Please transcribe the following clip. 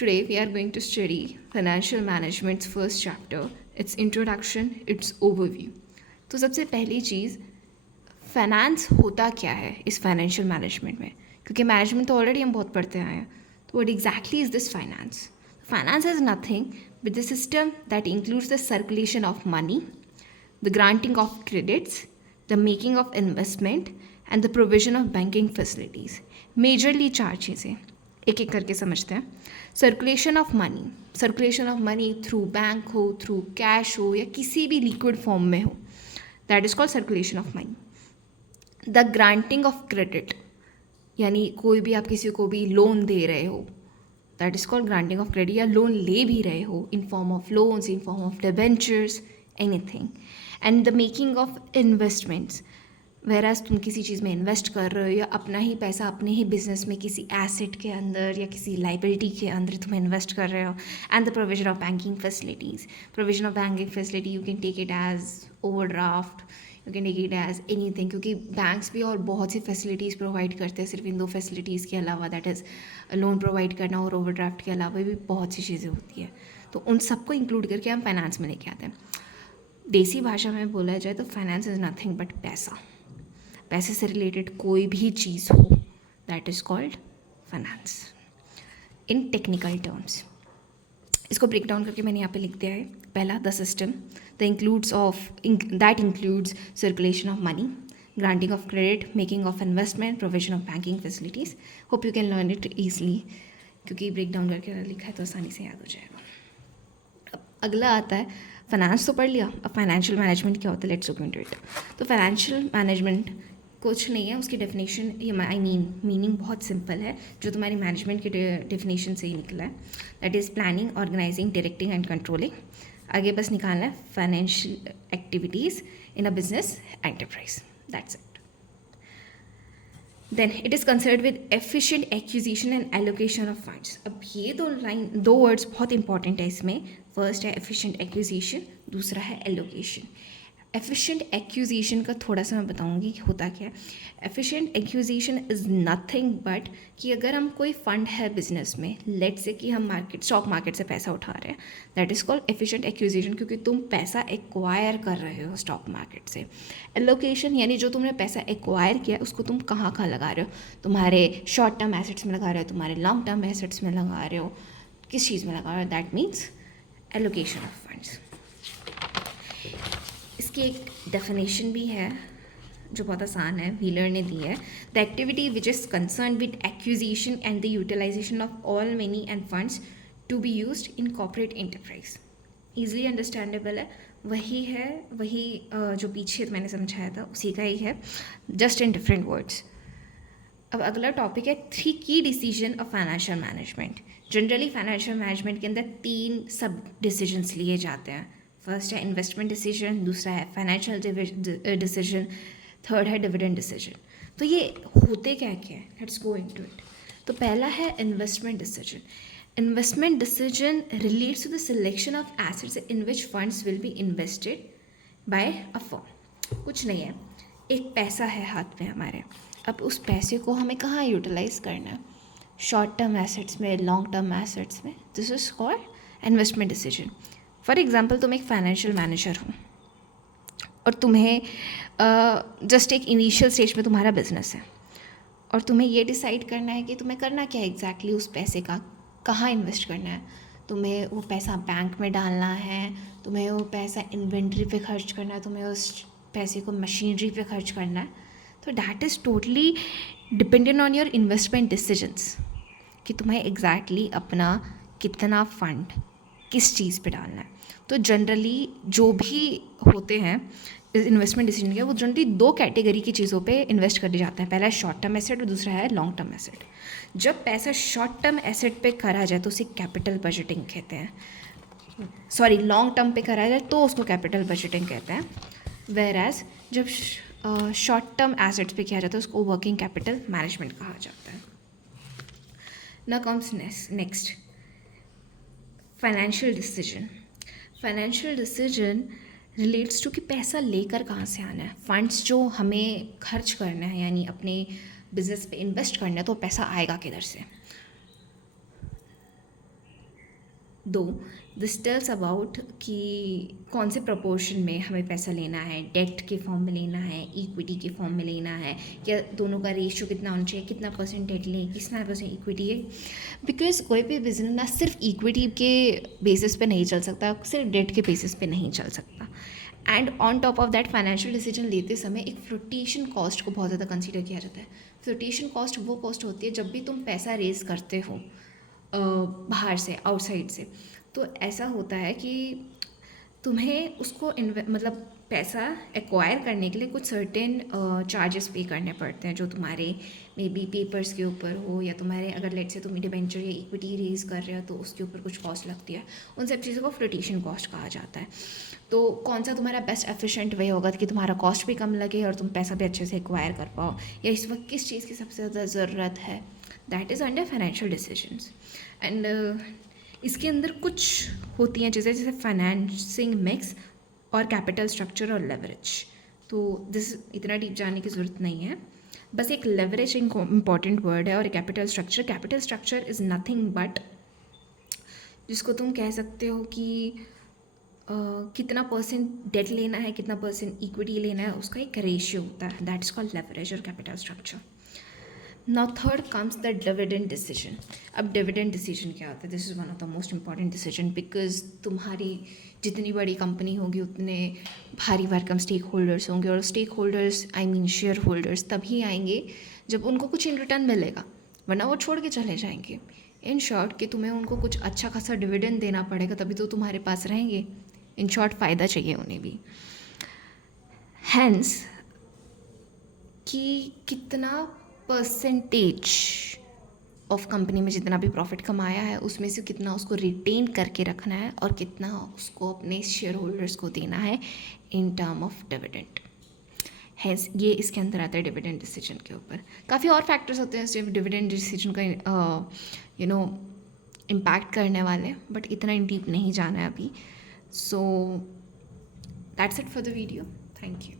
Today we are going to study financial management's first chapter, its introduction, its overview. तो सबसे पहली चीज़ finance होता क्या है इस फाइनेंशियल मैनेजमेंट में, क्योंकि मैनेजमेंट तो ऑलरेडी हम बहुत पढ़ते आए हैं. तो what exactly is this finance? Finance is nothing but the system that includes the circulation of money, the granting of credits, the making of investment and the provision of banking facilities. Majorly चार चीज़ें एक एक करके समझते हैं. Circulation of money through bank हो, through cash हो या किसी भी लिक्विड फॉर्म में हो, that is called circulation of money. The granting of credit, यानी कोई भी आप किसी को भी लोन दे रहे हो, that is called granting of credit, या लोन ले भी रहे हो in form of loans, in form of debentures, anything. And the making of investments, whereas तुम किसी चीज़ में इन्वेस्ट कर रहे हो या अपना ही पैसा अपने ही बिजनेस में किसी एसेट के अंदर या किसी लाइबिलिटी के अंदर तुम इन्वेस्ट कर रहे हो. And the provision of banking facilities. Provision of banking facility you can take it as overdraft, you can take it as anything, क्योंकि बैंक्स भी और बहुत सी फैसिलिटीज़ प्रोवाइड करते हैं सिर्फ इन दो फैसिलिटीज़ के अलावा, दैट इज़ लोन प्रोवाइड करना और ओवरड्राफ्ट के अलावा भी बहुत सी चीज़ें होती है. तो उन सबको इंक्लूड करके हम फाइनेंस में लेके आते हैं. देसी भाषा में बोला जाए तो फाइनेंस इज़ नथिंग बट पैसा. पैसे से रिलेटेड कोई भी चीज़ हो, that is called finance in technical terms. इसको ब्रेक डाउन करके मैंने यहाँ पे लिख दिया है. पहला, the system that includes circulation of money, granting of credit, making of investment, provision of banking facilities. Hope you can learn it easily, क्योंकि ब्रेक डाउन करके लिखा है तो आसानी से याद हो जाएगा. अब अगला आता है, फाइनेंस तो पढ़ लिया, अब फाइनेंशियल मैनेजमेंट क्या होता है, लेट्स गो इनटू इट. तो फाइनेंशियल मैनेजमेंट कुछ नहीं है, उसकी डेफिनेशन मीनिंग बहुत सिंपल है, जो तुम्हारी मैनेजमेंट की डेफिनेशन से ही निकला है. That is planning, organising, directing and controlling. आगे बस निकालना है financial activities in a business enterprise, that's it. Then it is concerned with efficient acquisition and allocation of funds. अब ये दो वर्ड्स बहुत इंपॉर्टेंट है इसमें. फर्स्ट है एफिशिएंट एक्विजिशन, दूसरा है एलोकेशन. एफिशिएंट एक्विजिशन का थोड़ा सा मैं बताऊंगी कि होता क्या है. Efficient acquisition is nothing but कि अगर हम कोई फंड है बिजनेस में, लेट्स से कि हम स्टॉक मार्केट से पैसा उठा रहे हैं, that is called efficient acquisition, क्योंकि तुम पैसा एक्वायर कर रहे हो स्टॉक मार्केट से. एलोकेशन यानी जो तुमने पैसा एक्वायर किया उसको तुम कहाँ कहाँ लगा रहे हो. तुम्हारे शॉर्ट टर्म एसेट्स में लगा रहे हो, तुम्हारे लॉन्ग टर्म एसेट्स में लगा रहे हो, किस चीज़ में लगा रहे हो, that means allocation of funds. इसकी एक डेफिनेशन भी है जो बहुत आसान है, व्हीलर ने दी है. The activity which is concern with acquisition and the utilisation of all money and funds to be used in corporate enterprise. Easily understandable है, वही जो पीछे मैंने समझाया था उसी का ही है, जस्ट इन डिफरेंट वर्ड्स. अब अगला टॉपिक है 3 की decision of financial management. Generally financial management के अंदर 3 सब डिसीजंस लिए जाते हैं. फर्स्ट है इन्वेस्टमेंट डिसीजन, दूसरा है फाइनेंशियल डिसीजन, थर्ड है डिविडेंड डिसीजन. तो ये होते क्या क्या है, लेट्स गो इनटू इट. तो पहला है investment decision. Investment decision relates to the selection of assets in which funds will be invested by a firm. कुछ नहीं है, एक पैसा है हाथ में हमारे, अब उस पैसे को हमें कहाँ यूटिलाइज करना है, शॉर्ट टर्म एसेट्स में, लॉन्ग टर्म एसेट्स में. This is called investment decision. For example, तुम एक फाइनेंशियल मैनेजर हो और तुम्हें जस्ट एक इनिशियल स्टेज में तुम्हारा बिजनेस है और तुम्हें ये डिसाइड करना है कि तुम्हें करना क्या है एग्जैक्टली उस पैसे का, कहाँ इन्वेस्ट करना है. तुम्हें वो पैसा बैंक में डालना है, तुम्हें वो पैसा इन्वेंट्री पे खर्च करना है, तुम्हें उस पैसे को मशीनरी पे खर्च करना है. तो that is totally dependent on your investment decisions कि तुम्हें एग्जैक्टली अपना कितना फंड किस चीज़ पे डालना है. तो जनरली जो भी होते हैं इन्वेस्टमेंट डिसीजन के, वो जनरली 2 कैटेगरी की चीज़ों पे इन्वेस्ट करे जाते हैं. पहला है शॉर्ट टर्म एसेट और दूसरा है लॉन्ग टर्म एसेट. जब पैसा शॉर्ट टर्म एसेट पे करा जाए तो उसे कैपिटल बजटिंग कहते हैं. सॉरी, लॉन्ग टर्म पे करा जाए तो उसको कैपिटल बजटिंग कहते हैं. वेर एज जब शॉर्ट टर्म एसेट्स पे किया जाता है उसको वर्किंग कैपिटल मैनेजमेंट कहा जाता है. Now comes next financial decision. Financial decision relates to कि पैसा लेकर कहाँ से आना है. फंड्स जो हमें खर्च करना है यानी अपने बिजनेस पे इन्वेस्ट करना है, तो पैसा आएगा किधर से. दो दिस टेल्स अबाउट कि कौन से प्रपोर्शन में हमें पैसा लेना है, डेट के फॉर्म में लेना है, इक्विटी के फॉर्म में लेना है, या दोनों का रेशियो कितना होना चाहिए, कितना परसेंट डेट लें, कितना परसेंट इक्विटी है। बिकॉज कोई भी बिजनेस ना सिर्फ इक्विटी के बेसिस पे नहीं चल सकता, सिर्फ डेट के बेसिस पे नहीं चल सकता। And on top of that financial decision लेते समय एक फ्लोटेशन कॉस्ट को बहुत ज़्यादा कंसीडर किया जाता है। फ्लोटेशन कॉस्ट वो कॉस्ट होती है जब भी तुम पैसा रेज करते हो बाहर से, आउटसाइड से, तो ऐसा होता है कि तुम्हें उसको मतलब पैसा एक्वायर करने के लिए कुछ सर्टेन चार्जेस पे करने पड़ते हैं, जो तुम्हारे मे बी पेपर्स के ऊपर हो, या तुम्हारे अगर लेट से तुम डिबेंचर या इक्विटी रेज कर रहे हो तो उसके ऊपर कुछ कॉस्ट लगती है। उन सब चीज़ों को फ्लोटेशन कॉस्ट कहा जाता है। तो कौन सा तुम्हारा बेस्ट एफिशिएंट वे होगा कि तुम्हारा कॉस्ट भी कम लगे और तुम पैसा भी अच्छे से एक्वायर कर पाओ, या इस वक्त किस चीज़ की सबसे ज़्यादा ज़रूरत है, that is under financial decisions. And इसके अंदर कुछ होती हैं चीज़ें जैसे फाइनेंसिंग मिक्स और कैपिटल स्ट्रक्चर और लेवरेज। तो दिस इतना डीप जाने की ज़रूरत नहीं है, बस एक लेवरेज इंपॉर्टेंट वर्ड है, और capital structure is nothing but, जिसको तुम कह सकते हो कि कितना परसेंट डेट लेना है, कितना परसेंट इक्विटी लेना है, उसका एक रेशियो होता है, दैट इज़ कॉल्ड लेवरेज और capital structure. Now third comes the dividend decision. अब डिविडेंड डिसीजन क्या होता है? This is one of the most important decision, because तुम्हारी जितनी बड़ी कंपनी होगी उतने भारी भरकम स्टेक होल्डर्स होंगे, और stake holders I mean share holders तभी आएंगे जब उनको कुछ इन रिटर्न मिलेगा, वरना वो छोड़ के चले जाएंगे। इन शॉर्ट कि तुम्हें उनको कुछ अच्छा खासा डिविडेंड देना पड़ेगा तभी तो तुम्हारे पास रहेंगे। इन शॉर्ट फ़ायदा चाहिए उन्हें भी। हैंस कि कितना परसेंटेज ऑफ कंपनी में जितना भी प्रॉफिट कमाया है उसमें से कितना उसको रिटेन करके रखना है और कितना उसको अपने शेयर होल्डर्स को देना है इन टर्म ऑफ डिविडेंड। है ये इसके अंदर आता है डिविडेंड डिसीजन के ऊपर। काफ़ी और फैक्टर्स होते हैं सिर्फ डिविडेंड डिसीजन का इम्पैक्ट करने वाले, बट इतना इन डीप नहीं जाना है अभी। So that's it for the video. Thank you.